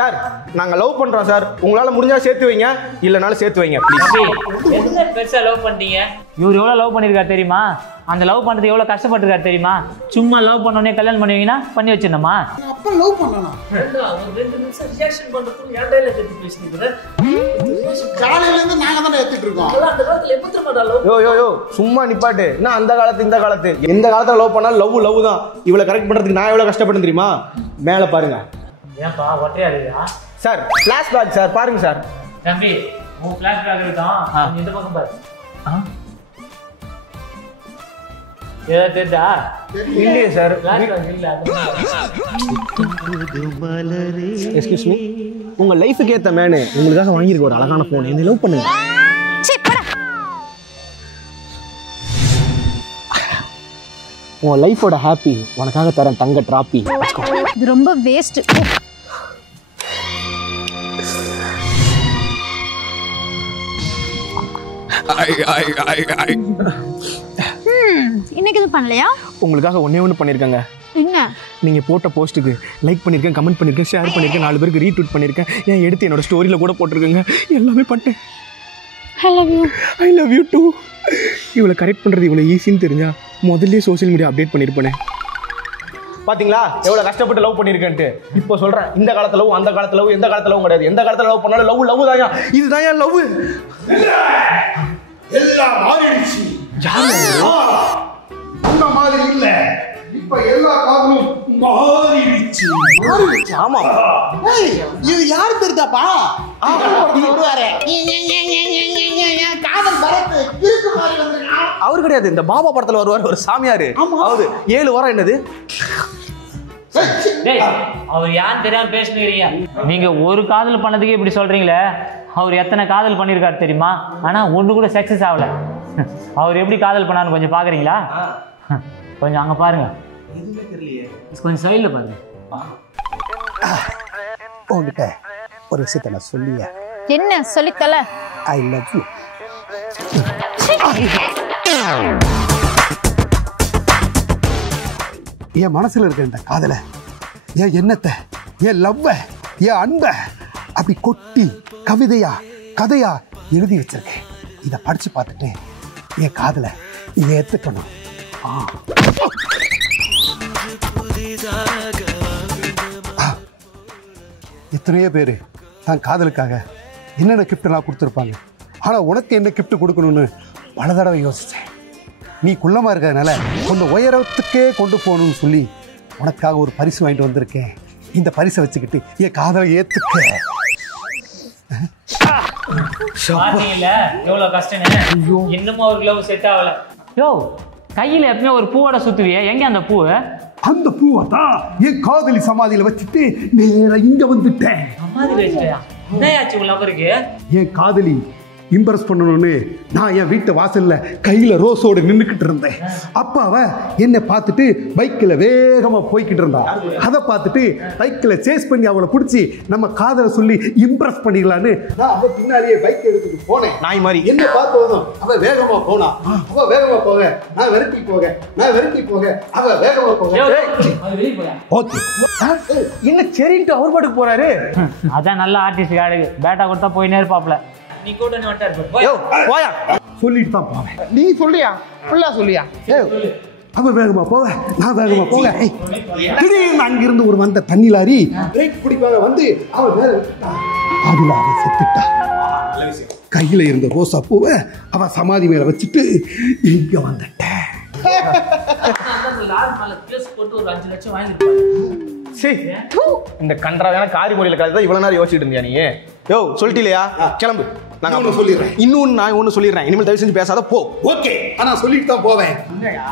Sir நாங்க love பண்றோம் sir. உங்களால முடிஞ்சா சேர்த்து வைங்க, இல்லனாலும் சேர்த்து வைங்க ப்ளீஸ். என்ன பெருசா லவ் பண்ணீங்க? இவர் எவ்வளவு லவ் பண்ணிருக்காரு தெரியுமா? அந்த லவ் பண்றது எவ்வளவு கஷ்டப்பட்டிருக்காரு தெரியுமா? சும்மா லவ் பண்ணோனே கல்யாணம் பண்ணுவீங்கன்னா பண்ணி வச்சிடணுமா? அப்ப லவ் பண்ணலாம். ஒரு 2 நிமிஷம் ரியாக்ஷன் பண்றதுக்கு ஏன்டா கத்தி பேசுறீங்க? காலையில இருந்து நாங்க தான ஏத்திட்டு இருக்கோம். அந்த காலத்துல எப்படி மாடா லவ்? யோ சும்மா நிப்பாட்டு. என்ன அந்த காலத்து இந்த காலத்து எந்த காலத்துல லவ் பண்ணாலும் லவ் தான். இவ்வளவு கரெக்ட் பண்றதுக்கு நான் எவ்வளவு கஷ்டப்பட்டேன் தெரியுமா? மேல பாருங்க. ஏன்பா ஒற்றையா இருக்கா? சார் ஃபிளாஷ் பேக் சார், பாருங்க சார். தம்பி உன் ஃபிளாஷ் பேக் இருக்கான், இந்த பக்கம் பாரு. ஏதா தெரியுதா? இல்லையே சார். ஃபிளாஷ் பேக் இல்ல. எக்ஸ்கியூஸ் மீ, உங்க லைஃபுக்கு ஏத்த மேனு உங்களுக்காக வாங்கியிருக்க ஒரு அழகான போன். என்ன லவ் பண்ணுங்க. உன் லைஃபோட ஹாப்பி உனக்காக தரேன் தங்க டிராபி. இது ரொம்ப வேஸ்ட். இன்னைக்கு இது பண்ணலையா? உங்களுக்காக ஒண்ணு பண்ணிருக்கேங்க. என்ன? நீங்க போட்ட போஸ்ட்டுக்கு லைக் பண்ணிருக்கேன், கமெண்ட் பண்ணிருக்கேன், ஷேர் பண்ணிருக்கேன், 4 பேருக்கு ரீட்வீட் பண்ணிருக்கேன், ஏன் எடுத்து என்னோட ஸ்டோரியில கூட போட்டிருக்கேங்க. எல்லாமே பண்ணிட்டேன். I love you too. இவ்வளவு கரெக்ட் பண்றது இவ்வளவு ஈஸின்னு தெரிஞ்சா முதல்ல சோஷியல் மீடியா அப்டேட் பண்ணிருப்பேன். பாத்தீங்களா எவ்வளவு கஷ்டப்பட்டு லவ் பண்ணிருக்கேன்ட்டு. இப்போ சொல்றேன், இந்த காலத்துல லவ், அந்த காலத்துல லவ், எந்த காலத்துல லவ் கிடையாது. எந்த காலத்துல லவ் பண்ணாலும் லவ் தாயா. இதுதான் ஏன் லவ். எல்லாம் மாறிடுச்சு. அந்த மாதிரி இல்ல. இப்ப எல்லா காதலும் மாறிடுச்சு. ஆமா. இது யாரு தெரியுதாப்பா? வருவாரு காதல் பரத்து இருக்கு மாதிரி வந்திருக்கான். அவர் கிடையாது, இந்த பாபா படத்துல வருவார் ஒரு சாமியாரு. அவரு 7 வாரம் என்னது. டேய் அவர் யார் தெரியாம பேசுறீங்க? நீங்க ஒரு காதல் பண்ணதுக்கே இப்படி சொல்றீங்களே, அவர் எத்தனை காதல் பண்ணிருக்காரு தெரியுமா? ஆனா ஒண்ணு கூட சக்சஸ் ஆகல. அவர் எப்படி காதல் பண்ணான்னு கொஞ்சம் பாக்குறீங்களா? கொஞ்சம் அங்க பாருங்க. கொஞ்சம் சைடுல பாருங்க. உங்ககிட்ட ஒரு விஷயத்த நான் சொல்லியா? என்ன சொல்லித்தல? ஐ லவ் யூ. என் மனசுல இருக்க இந்த காதலை, என் எண்ணத்தை, என் லவ்வ, என் அன்ப அப்படி கொட்டி கவிதையா கதையா எழுதி வச்சிருக்கேன். இதை படிச்சு பார்த்துட்டு என் காதலை நீங்க ஏத்துக்கணும். எத்தனையோ பேர் தான் காதலுக்காக என்னென்ன கிஃப்டெல்லாம் கொடுத்துருப்பாங்க. ஆனால் உனக்கு என்ன கிஃப்ட் கொடுக்கணும்னு பல தடவை யோசித்தேன். நீ குள்ளமாக இருக்கிறதுனால கொஞ்சம் உயரத்துக்கே கொண்டு போகணும்னு சொல்லி உனக்காக ஒரு பரிசு வாங்கிட்டு வந்திருக்கேன். இந்த பரிசை வச்சுக்கிட்டு என் காதலை ஏற்றுக்க. எவ்வளவு கஷ்டம். இன்னமும் அவருக்கு லவ் செட் ஆகல. யோ கையில எப்பவுமே ஒரு பூவோட சுத்துவிய, எங்க அந்த பூ? அந்த பூவை தான் என் காதலி சமாதியில வச்சுட்டு நேரா இங்க வந்துட்டேன். சமாதி வச்சியா? என்னயாச்சு உங்க லவருக்கு? என் காதலி இம்ப்ரெஸ் பண்ணணும்னு நான் என் வீட்டு வாசல்ல கையில ரோஸோடு நின்றுக்கிட்டு இருந்தேன். அப்ப அவ என்னை பார்த்துட்டு பைக்கில் வேகமா போய்கிட்டு இருந்தா. அதை பார்த்துட்டு பைக்கில் சேஸ் பண்ணி அவளை பிடிச்சி நம்ம காதலை சொல்லி இம்ப்ரெஸ் பண்ணிக்கலான்னு நான் அவ பின்னாடியே பைக் எடுத்துட்டு போனேன். நாய் மாதிரி என்ன பார்த்ததும் அவ வேகமா போனா. அவ வேகமா போக நான் விரட்டி போக, நான் விரட்டி போக அவ வேகமா போக. ஓகே என்ன சரின்ட்டு அவர் பாட்டுக்கு போறாரு. அதான் நல்ல ஆர்டிஸ்ட் காடு. பேட்டா கொடுத்தா போயினே இருப்பாப்ல. நீ கூட போயா சொல்லிட்டு தான் போவேன். நீ சொல்லியா ஃபுல்லா சொல்லியா? அவ வேகமா போக நான் வேகமா போக. திடீர்னு அங்கிருந்து ஒரு வந்த தண்ணி லாரி பிரேக் பிடிப்பாக வந்து அவ மேல விட்டுட்டான். அதுல அவ செத்துட்டா. கையில இருந்த ரோசா பூவை அவ சமாதி மேல வச்சுட்டு இங்க வந்துட்டேன். இந்த கன்றாவான காரி மொழியில கதை தான் இவ்வளவு நேரம் யோசிச்சுட்டு இருந்தியா நீ? யோ சொல்லிட்டிலையா? கிளம்பு. நாங்க ஒண்ணு சொல்லிடுறேன். இன்னொன்னு நான் ஒண்ணு சொல்லிடுறேன். இனிமேல் தயவு செஞ்சு பேசாத போ. ஓகே ஆனா சொல்லிட்டு தான் போவேன்.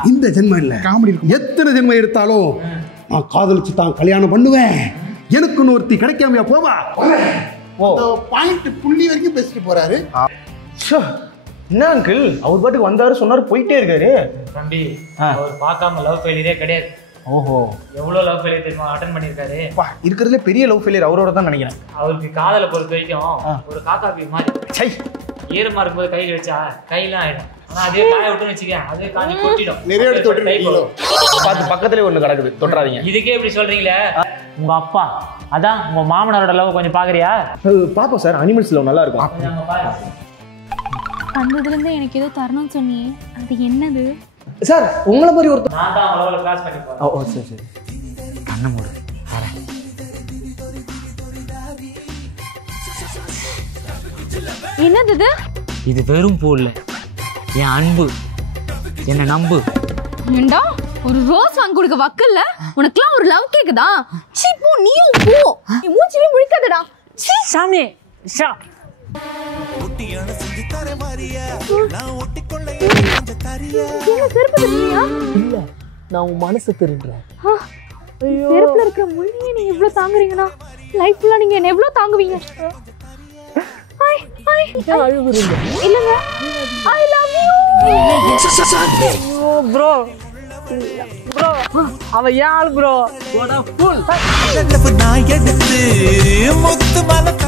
இந்த ஜென்மம் இல்ல, காமெடி எத்தனை ஜென்மம் எடுத்தாலும் நான் காதலிச்சு தான் கல்யாணம் பண்ணுவேன். எனக்குன்னு ஒருத்தி கிடைக்காமையா போவா? பாயிண்ட் புள்ளி வரைக்கும் பேசிட்டு போறாரு. என்ன அங்கிள் அவர் பாட்டுக்கு வந்தாரு சொன்னாரு போயிட்டே இருக்காரு. தம்பி அவர் பார்க்காம லவ் ஃபெயிலியரே கிடையாது. ஓஹோ எவ்வளவு லவ் ஃபெயிலியர் தெரியுமா அட்டெண்ட் பண்ணிருக்காரு? இருக்கிறதுல பெரிய லவ் ஃபெயிலியர் அவரோட தான் நினைக்கிறேன். அவருக்கு காதலை பொறுத்த வரைக்கும் ஒரு காக்கா பீ மாதிரி. சை ஈரமா இருக்கும்போது கையில் வச்சா கையெல்லாம் ஆயிடும். ஆனா அதே காய விட்டுன்னு வச்சுக்க அதே காஞ்சி கொட்டிடும். நிறைய எடுத்து தொட்டுருக்கீங்களோ? பார்த்து பக்கத்துலேயே ஒன்று கிடக்குது, தொட்டுறாதீங்க. இதுக்கே இப்படி சொல்றீங்களே. உங்க அப்பா அதான் உங்க மாமனாரோட லவ் கொஞ்சம் பாக்குறியா? பார்ப்போம் சார், அனிமல்ஸ் லவ் நல்லா இருக்கும். வந்ததுலேருந்து எனக்கு ஏதோ தரணும்னு சொன்னியே, அது என்னது? சார் உங்களை மாதிரி ஒருத்தர். நான் தான் அவங்களோட கிளாஸ் பண்ணி போறேன். ஓ சரி சரி. கண்ணை மூடு வரேன். என்னது இது? இது வெறும் பூ இல்ல, என் அன்பு. என்ன நம்பு. ஏண்டா ஒரு ரோஸ் வாங்கி கொடுக்க வக்கல்ல, உனக்குலாம் ஒரு லவ் கேக்குதா? சீ போ, நீயும் போ. நீ மூஞ்சிலே முழிக்காதடா. சீ சாமி ஷா. என்ன செருப்பு தருவியா? இல்ல, நான் உன் மனசை திருடுறேன். செருப்புல இருக்கிற முள்ளியே நீங்க இவ்வளவு தாங்குறீங்கன்னா லைஃப் ஃபுல்லா நீங்க என்ன எவ்வளவு தாங்குவீங்க? அழுகுறீங்க இல்லங்க, ஐ லவ் யூ. ப்ரோ. ப்ரோ அவ யார் ப்ரோ?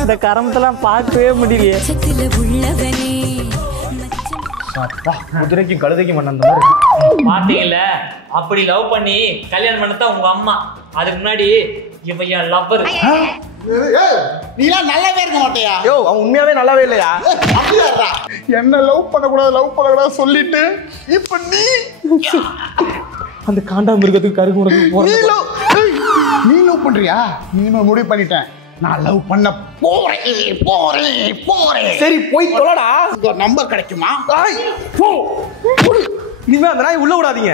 இந்த கரமத்தெல்லாம் பார்க்கவே முடியலையே. குதிரைக்கும் கழுதைக்கும் பண்ண அந்த மாதிரி பாத்தீங்கல்ல, அப்படி லவ் பண்ணி கல்யாணம் பண்ணதான் உங்க அம்மா. அதுக்கு முன்னாடி இவன் என் லவ்வர். நீலாம் நல்லாவே இருக்க மாட்டியா? யோ, அவன் உண்மையாவே நல்லாவே இல்லையா? அப்படியாடா? என்ன லவ் பண்ணக்கூடாது சொல்லிட்டு இப்ப நீ அந்த காண்டாமிருகத்துக்கு கருகுறதுக்கு நீ லவ் பண்றியா? இனிமே முடிவு பண்ணிட்டேன், நான் லவ் பண்ண போறேன். சரி போய் தொலைடா. நம்பர் கிடைக்குமா? இனிமே அந்த நாய் உள்ள விடாதீங்க.